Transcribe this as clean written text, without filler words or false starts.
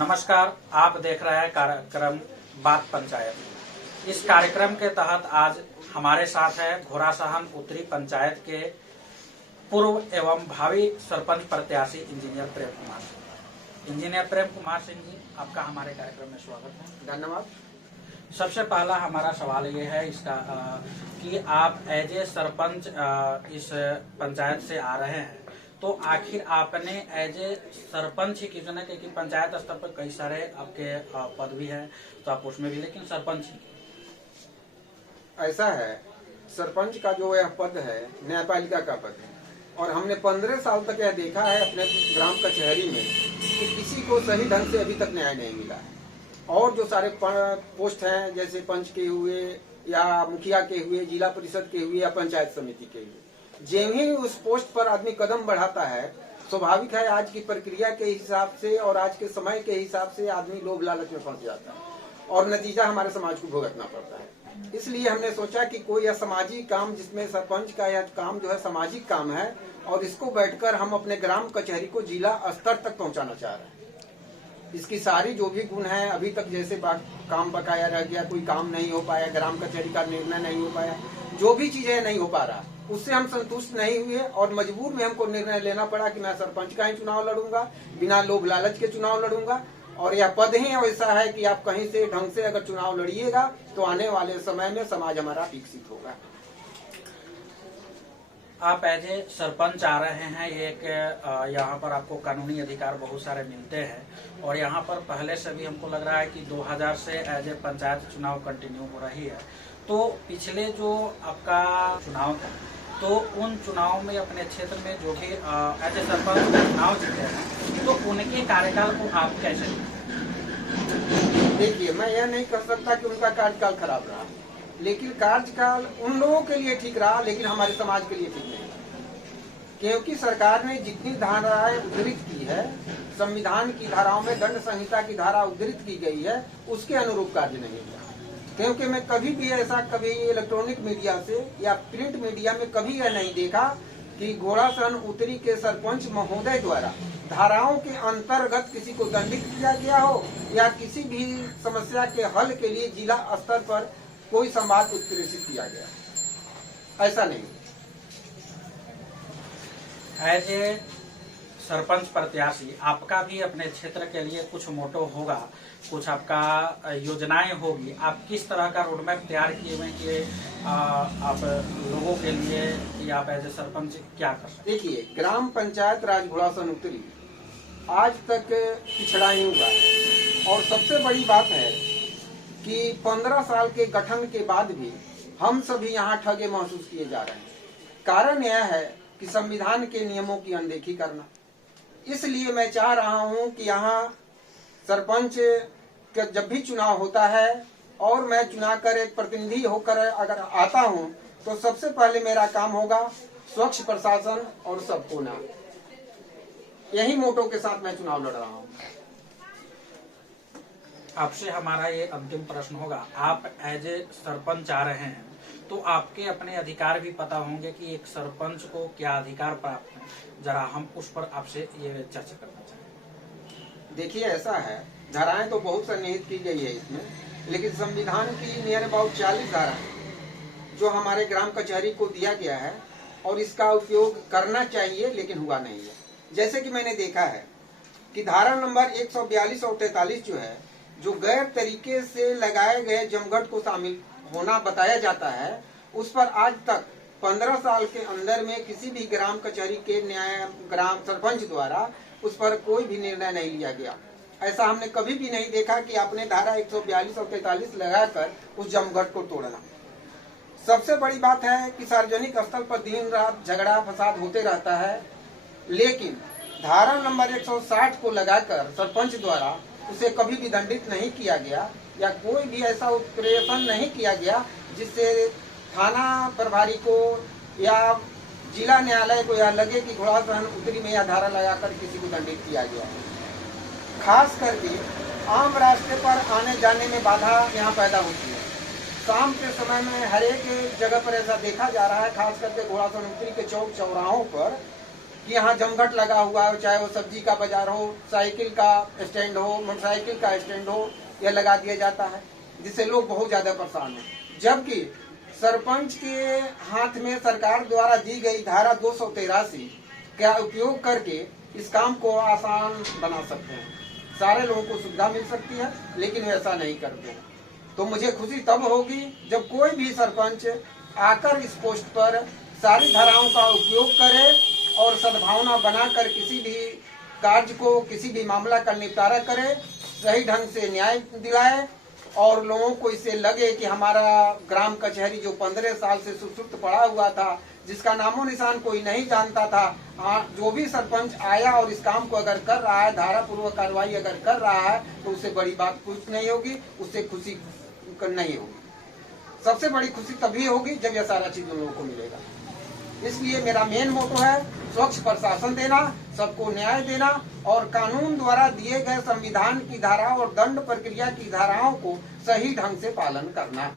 नमस्कार, आप देख रहे हैं कार्यक्रम बात पंचायत। इस कार्यक्रम के तहत आज हमारे साथ है घोड़ासहन उत्तरी पंचायत के पूर्व एवं भावी सरपंच प्रत्याशी इंजीनियर प्रेम कुमार सिंह। इंजीनियर प्रेम कुमार सिंह जी, आपका हमारे कार्यक्रम में स्वागत है। धन्यवाद। सबसे पहला हमारा सवाल ये है इसका कि आप एज ए सरपंच इस पंचायत से आ रहे हैं, तो आखिर आपने एज ए सरपंच ही क्यों चुना? क्योंकि पंचायत स्तर पर कई सारे आपके पद भी हैं, तो आप उसमें भी, लेकिन सरपंच ही ऐसा है, सरपंच का जो यह पद है न्यायपालिका का पद है और हमने 15 साल तक यह देखा है अपने ग्राम कचहरी में कि किसी को सही ढंग से अभी तक न्याय नहीं मिला है। और जो सारे पोस्ट हैं जैसे पंच के हुए या मुखिया के हुए, जिला परिषद के हुए या पंचायत समिति के हुए, जो ही उस पोस्ट पर आदमी कदम बढ़ाता है, स्वाभाविक है आज की प्रक्रिया के हिसाब से और आज के समय के हिसाब से आदमी लोभ लालच में फंस जाता है और नतीजा हमारे समाज को भुगतना पड़ता है। इसलिए हमने सोचा कि कोई असामाजिक काम, जिसमें सरपंच का यह काम जो है सामाजिक काम है और इसको बैठकर हम अपने ग्राम कचहरी को जिला स्तर तक पहुंचाना चाह रहे हैं। इसकी सारी जो भी गुण है, अभी तक जैसे काम बकाया रह गया, कोई काम नहीं हो पाया, ग्राम कचहरी का निर्णय नहीं हो पाया, जो भी चीजें नहीं हो पा रहा, उससे हम संतुष्ट नहीं हुए और मजबूर में हमको निर्णय लेना पड़ा कि मैं सरपंच का ही चुनाव लड़ूंगा, बिना लोभ लालच के चुनाव लड़ूंगा। और यह पद ही ऐसा है कि आप कहीं से ढंग से अगर चुनाव लड़िएगा तो आने वाले समय में समाज हमारा विकसित होगा। आप एज ए सरपंच आ रहे हैं, एक यहाँ पर आपको कानूनी अधिकार बहुत सारे मिलते हैं और यहाँ पर पहले से भी हमको लग रहा है कि 2000 से एज ए पंचायत चुनाव कंटिन्यू हो रही है। तो पिछले जो आपका चुनाव था, तो उन चुनाव में अपने क्षेत्र में जो भी एज ए सरपंच चुनाव जीते हैं, तो उनके कार्यकाल को आप कैसे? देखिए, मैं यह नहीं कह सकता कि उनका कार्यकाल खराब रहा, लेकिन कार्यकाल उन लोगों के लिए ठीक रहा, लेकिन हमारे समाज के लिए ठीक नहीं, क्योंकि सरकार ने जितनी धाराएं उद्धृत की है, संविधान की धाराओं में दंड संहिता की धारा उद्धृत की गई है, उसके अनुरूप कार्य नहीं हुआ। क्योंकि मैं कभी भी ऐसा कभी इलेक्ट्रॉनिक मीडिया से या प्रिंट मीडिया में कभी यह नहीं देखा कि घोड़ासहन उत्तरी के सरपंच महोदय द्वारा धाराओं के अंतर्गत किसी को दंडित किया गया हो या किसी भी समस्या के हल के लिए जिला स्तर पर कोई संवाद उत्प्रेषित किया गया, ऐसा नहीं। एज ए सरपंच प्रत्याशी आपका भी अपने क्षेत्र के लिए कुछ मोटो होगा, कुछ आपका योजनाएं होगी। आप किस तरह का रोडमैप तैयार किए हुए कि आप लोगों के लिए कि आप एज ए सरपंच क्या कर सकते? देखिए, ग्राम पंचायत राज घोड़ासहन उत्तरी आज तक पिछड़ा ही हुआ और सबसे बड़ी बात है कि 15 साल के गठन के बाद भी हम सभी यहाँ ठगे महसूस किए जा रहे हैं। कारण यह है कि संविधान के नियमों की अनदेखी करना। इसलिए मैं चाह रहा हूँ कि यहाँ सरपंच का जब भी चुनाव होता है और मैं चुना कर एक प्रतिनिधि होकर अगर आता हूँ, तो सबसे पहले मेरा काम होगा स्वच्छ प्रशासन और सबको न्याय। यही मोटो के साथ मैं चुनाव लड़ रहा हूँ। आपसे हमारा ये अंतिम प्रश्न होगा, आप एज ए सरपंच आ रहे हैं, तो आपके अपने अधिकार भी पता होंगे कि एक सरपंच को क्या अधिकार प्राप्त है, जरा हम उस पर आपसे ये चर्चा करना चाहेंगे। देखिए, ऐसा है, धाराएं तो बहुत सन्निहित की गई है इसमें, लेकिन संविधान की नियर अबाउट 40 धाराएं जो हमारे ग्राम कचहरी को दिया गया है और इसका उपयोग करना चाहिए, लेकिन हुआ नहीं है। जैसे कि मैंने देखा है कि धारा नंबर 142 और 43 जो है, जो गैर तरीके से लगाए गए जमघट को शामिल होना बताया जाता है, उस पर आज तक 15 साल के अंदर में किसी भी ग्राम कचहरी के ग्राम सरपंच द्वारा उस पर कोई भी निर्णय नहीं लिया गया। ऐसा हमने कभी भी नहीं देखा कि आपने धारा 142 और 43 लगाकर उस जमघट को तोड़ना। सबसे बड़ी बात है कि सार्वजनिक स्थल पर दिन रात झगड़ा फसाद होते रहता है, लेकिन धारा नंबर 160 को लगाकर सरपंच द्वारा उसे कभी भी दंडित नहीं किया गया या कोई भी ऐसा उत्प्रेषण नहीं किया गया जिससे थाना प्रभारी को या जिला न्यायालय को यह लगे कि घोड़ासहन उत्तरी में यह धारा लगाकर किसी को दंडित किया गया है। खास करके आम रास्ते पर आने जाने में बाधा यहाँ पैदा होती है। शाम के समय में हर एक जगह पर ऐसा देखा जा रहा है, खास करके घोड़ासहन उत्तरी के चौक चौराहों पर कि यहाँ जमघट लगा हुआ है, चाहे वो सब्जी का बाजार हो, साइकिल का स्टैंड हो, मोटरसाइकिल का स्टैंड हो, यह लगा दिया जाता है, जिससे लोग बहुत ज्यादा परेशान हैं। जबकि सरपंच के हाथ में सरकार द्वारा दी गई धारा 283 का उपयोग करके इस काम को आसान बना सकते हैं, सारे लोगों को सुविधा मिल सकती है, लेकिन वैसा नहीं करते हैं। तो मुझे खुशी तब होगी जब कोई भी सरपंच आकर इस पोस्ट पर सारी धाराओं का उपयोग करे और सद्भावना बनाकर किसी भी कार्य को, किसी भी मामला का निपटारा करे, सही ढंग से न्याय दिलाए और लोगों को इससे लगे कि हमारा ग्राम कचहरी जो 15 साल से सुसुप्त पड़ा हुआ था, जिसका नामो निशान कोई नहीं जानता था, जो भी सरपंच आया और इस काम को अगर कर रहा है, धारा पूर्वक कार्रवाई अगर कर रहा है, तो उससे बड़ी बात कुछ नहीं होगी, उससे खुशी नहीं होगी। सबसे बड़ी खुशी तभी होगी जब यह सारा चीज उन लोगों को मिलेगा। इसलिए मेरा मेन मोटो है स्वच्छ प्रशासन देना, सबको न्याय देना और कानून द्वारा दिए गए संविधान की धारा और दंड प्रक्रिया की धाराओं को सही ढंग से पालन करना।